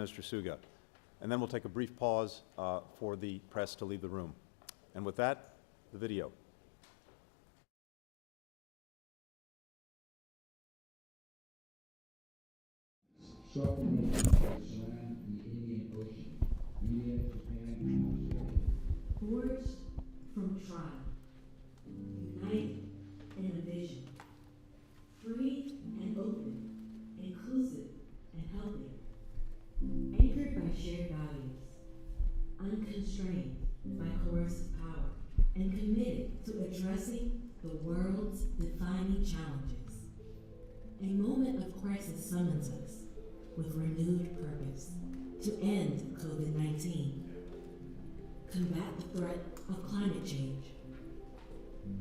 Minister Suga. And then we'll take a brief pause for the press to leave the room. And with that, the video. Sharpening the land in the Indian Ocean, India, Japan, and Australia. Forged from trial, united in a vision, free and open, inclusive and helping, anchored by shared values, unconstrained by coercive power, and committed to addressing the world's defining challenges. A moment of crisis summons us with renewed purpose to end COVID-19, combat the threat of climate change,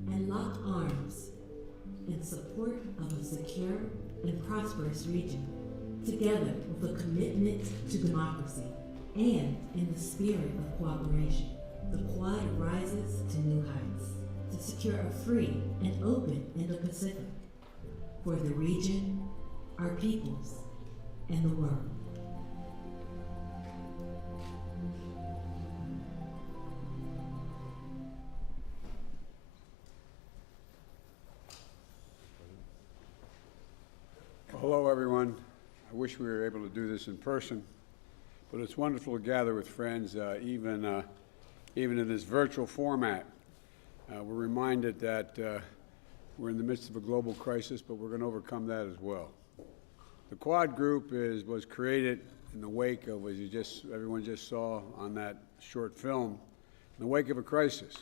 and lock arms in support of a secure and prosperous region, together with a commitment to democracy and in the spirit of cooperation. The Quad rises to new heights to secure a free and open Indo-Pacific for the region, our peoples, and the world. Hello, everyone. I wish we were able to do this in person, but it's wonderful to gather with friends, even in this virtual format. We're reminded that we're in the midst of a global crisis, but we're going to overcome that as well. The Quad Group was created in the wake of, as everyone just saw on that short film, in the wake of a crisis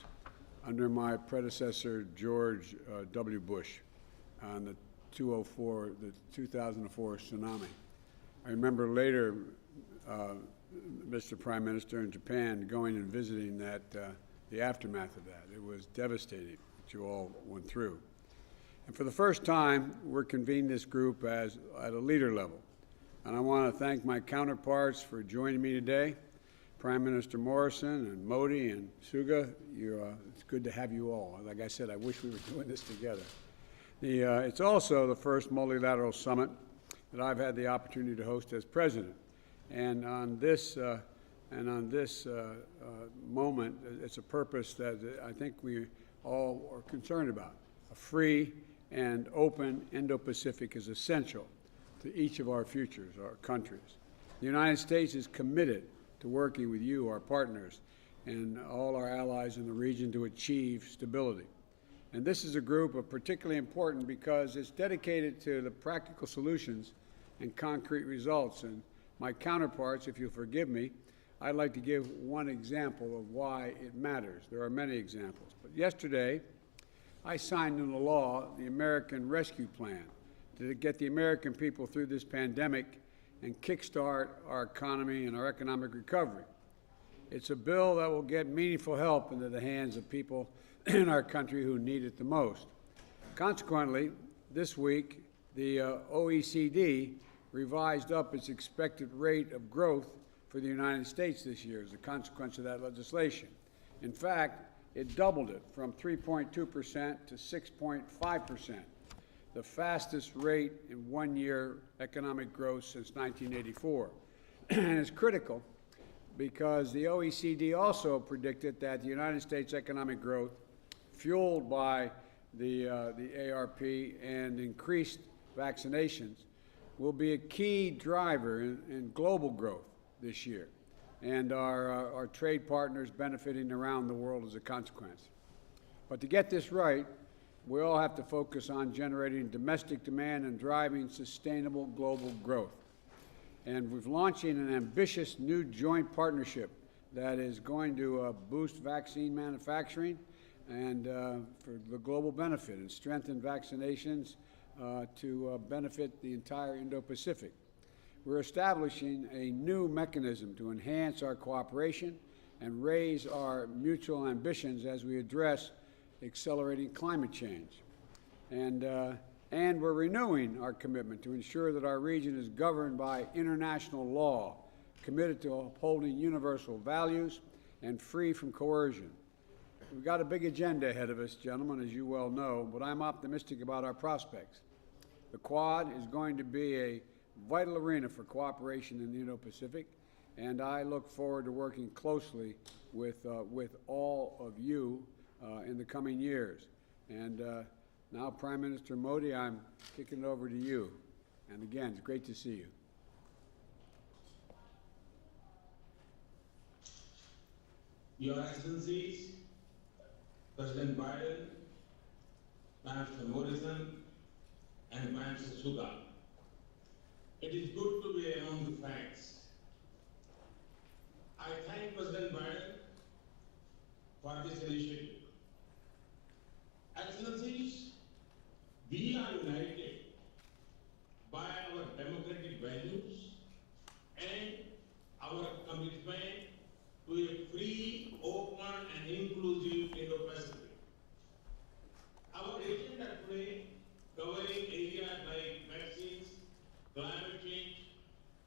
under my predecessor, George W. Bush, on the 2004 tsunami. I remember later, Mr. Prime Minister in Japan going and visiting the aftermath of that. It was devastating what you all went through. And for the first time, we're convening this group at a leader level. And I want to thank my counterparts for joining me today, Prime Minister Morrison and Modi and Suga. It's good to have you all. Like I said, I wish we were doing this together. It's also the first multilateral summit that I've had the opportunity to host as president. And on this moment, it's a purpose that I think we all are concerned about. A free and open Indo-Pacific is essential to each of our futures, our countries. The United States is committed to working with you, our partners, and all our allies in the region to achieve stability. And this is a group of particularly important because it's dedicated to the practical solutions and concrete results. And my counterparts, if you'll forgive me, I'd like to give one example of why it matters. There are many examples. But yesterday, I signed into law the American Rescue Plan to get the American people through this pandemic and kickstart our economy and our economic recovery. It's a bill that will get meaningful help into the hands of people in our country who need it the most. Consequently, this week, the OECD revised up its expected rate of growth for the United States this year as a consequence of that legislation. In fact, it doubled it from 3.2% to 6.5%, the fastest rate in one-year economic growth since 1984. And it's critical because the OECD also predicted that the United States economic growth, fueled by the ARP and increased vaccinations, will be a key driver in global growth this year, and our trade partners benefiting around the world as a consequence. But to get this right, we all have to focus on generating domestic demand and driving sustainable global growth. And we're launching an ambitious new joint partnership that is going to boost vaccine manufacturing and for the global benefit and strengthen vaccinations to benefit the entire Indo-Pacific. We're establishing a new mechanism to enhance our cooperation and raise our mutual ambitions as we address accelerating climate change. And we're renewing our commitment to ensure that our region is governed by international law, committed to upholding universal values and free from coercion. We've got a big agenda ahead of us, gentlemen, as you well know, but I'm optimistic about our prospects. The Quad is going to be a vital arena for cooperation in the Indo-Pacific, and I look forward to working closely with all of you in the coming years. And now, Prime Minister Modi, I'm kicking it over to you. And again, it's great to see you. Your Excellencies, President Biden, Minister Morrison, and Minister Suga, it is good to be among the facts. I thank President Biden for this initiative. Excellencies, we are united by our democratic values and our commitment to a free, open, and inclusive Indo-Pacific. Our agenda today, covering areas like vaccines, climate change,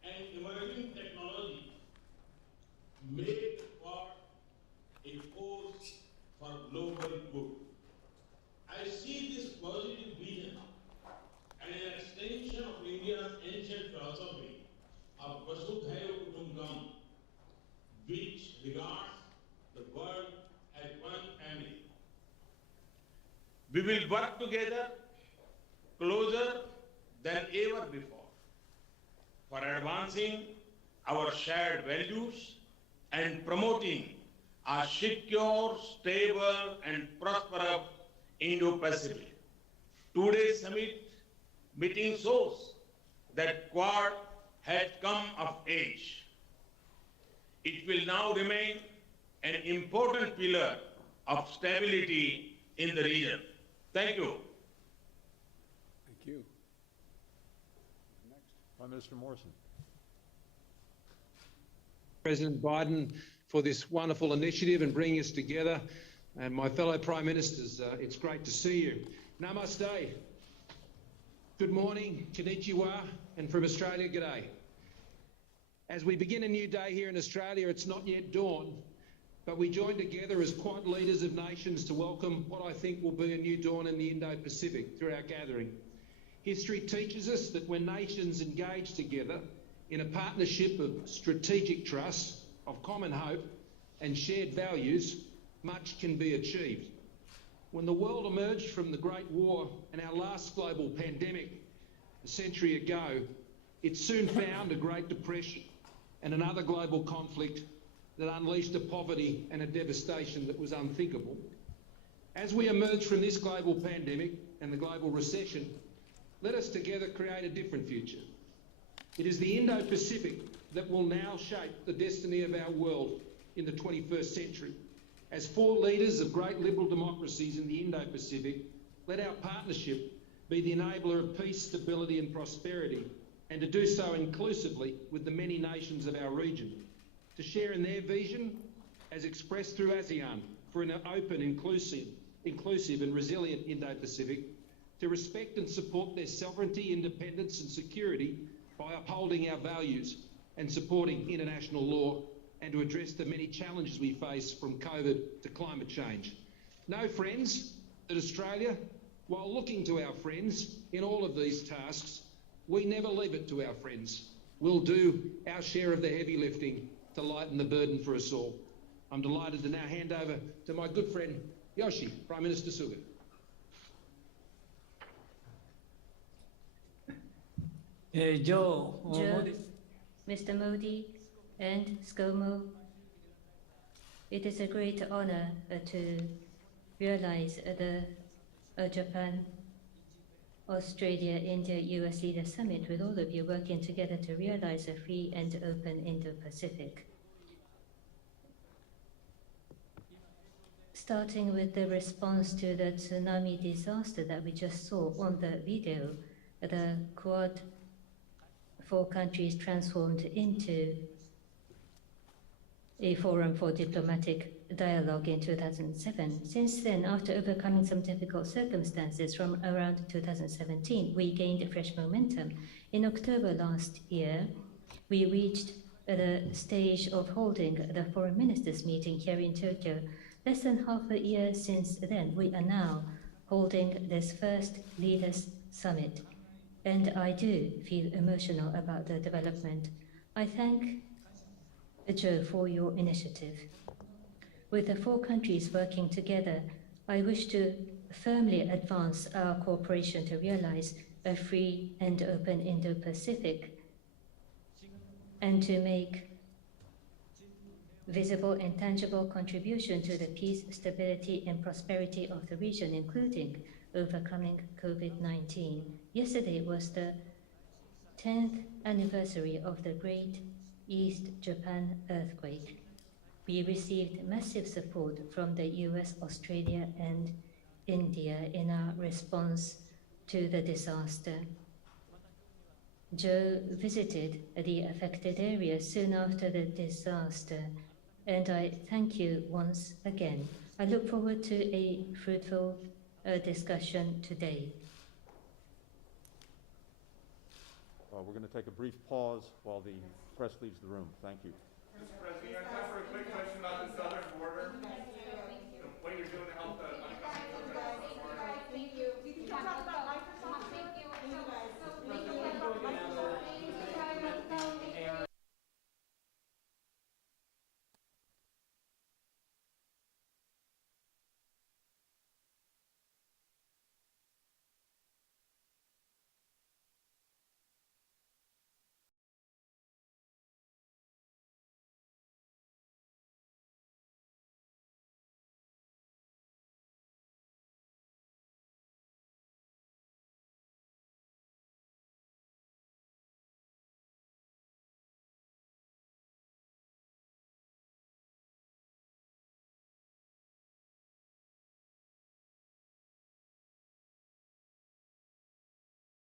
and emerging technology, make the Quad a force for global good. I see this positive vision and an extension of India's ancient philosophy of Vasudhaiva Kutumbakam, which regards the world as one family. We will work together closer than ever before for advancing our shared values and promoting a secure, stable, and prosperous Indo-Pacific. Today's summit meeting shows that Quad has come of age. It will now remain an important pillar of stability in the region. Thank you. Thank you. Next. Prime Minister Morrison. President Biden for this wonderful initiative and bringing us together. And my fellow Prime Ministers, it's great to see you. Namaste. Good morning, konnichiwa, and from Australia, g'day. As we begin a new day here in Australia, it's not yet dawn, but we join together as Quad leaders of nations to welcome what I think will be a new dawn in the Indo-Pacific through our gathering. History teaches us that when nations engage together in a partnership of strategic trust, of common hope and shared values, much can be achieved. When the world emerged from the Great War and our last global pandemic a century ago, it soon found a Great Depression and another global conflict that unleashed a poverty and a devastation that was unthinkable. As we emerge from this global pandemic and the global recession, let us together create a different future. It is the Indo-Pacific that will now shape the destiny of our world in the 21st century. As four leaders of great liberal democracies in the Indo-Pacific, let our partnership be the enabler of peace, stability and prosperity, and to do so inclusively with the many nations of our region, to share in their vision as expressed through ASEAN for an open, inclusive and resilient Indo-Pacific, to respect and support their sovereignty, independence and security by upholding our values and supporting international law, and to address the many challenges we face from COVID to climate change. Know, friends, that Australia, while looking to our friends in all of these tasks, we never leave it to our friends. We'll do our share of the heavy lifting to lighten the burden for us all. I'm delighted to now hand over to my good friend, Yoshi, Prime Minister Suga. Joe, Joe, Mr. Modi and ScoMo, it is a great honor to realize the Japan, Australia, India, US Leader Summit with all of you working together to realize a free and open Indo-Pacific. Starting with the response to the tsunami disaster that we just saw on the video, the Quad four countries transformed into a forum for diplomatic dialogue in 2007. Since then, after overcoming some difficult circumstances from around 2017, we gained fresh momentum. In October last year, we reached the stage of holding the foreign ministers meeting here in Tokyo. Less than half a year since then, we are now holding this first leaders summit and I do feel emotional about the development. I thank Joe for your initiative. With the 4 countries working together, I wish to firmly advance our cooperation to realize a free and open Indo-Pacific and to make visible and tangible contribution to the peace, stability, and prosperity of the region, including overcoming COVID-19. Yesterday was the 10th anniversary of the Great East Japan earthquake. We received massive support from the US, Australia, and India in our response to the disaster. Joe visited the affected area soon after the disaster, and I thank you once again. I look forward to a fruitful discussion today. We're going to take a brief pause while the press leaves the room. Thank you. Mr. President, I have a quick question about the southern border. What you're doing to help the uncoming. Thank you. We can talk about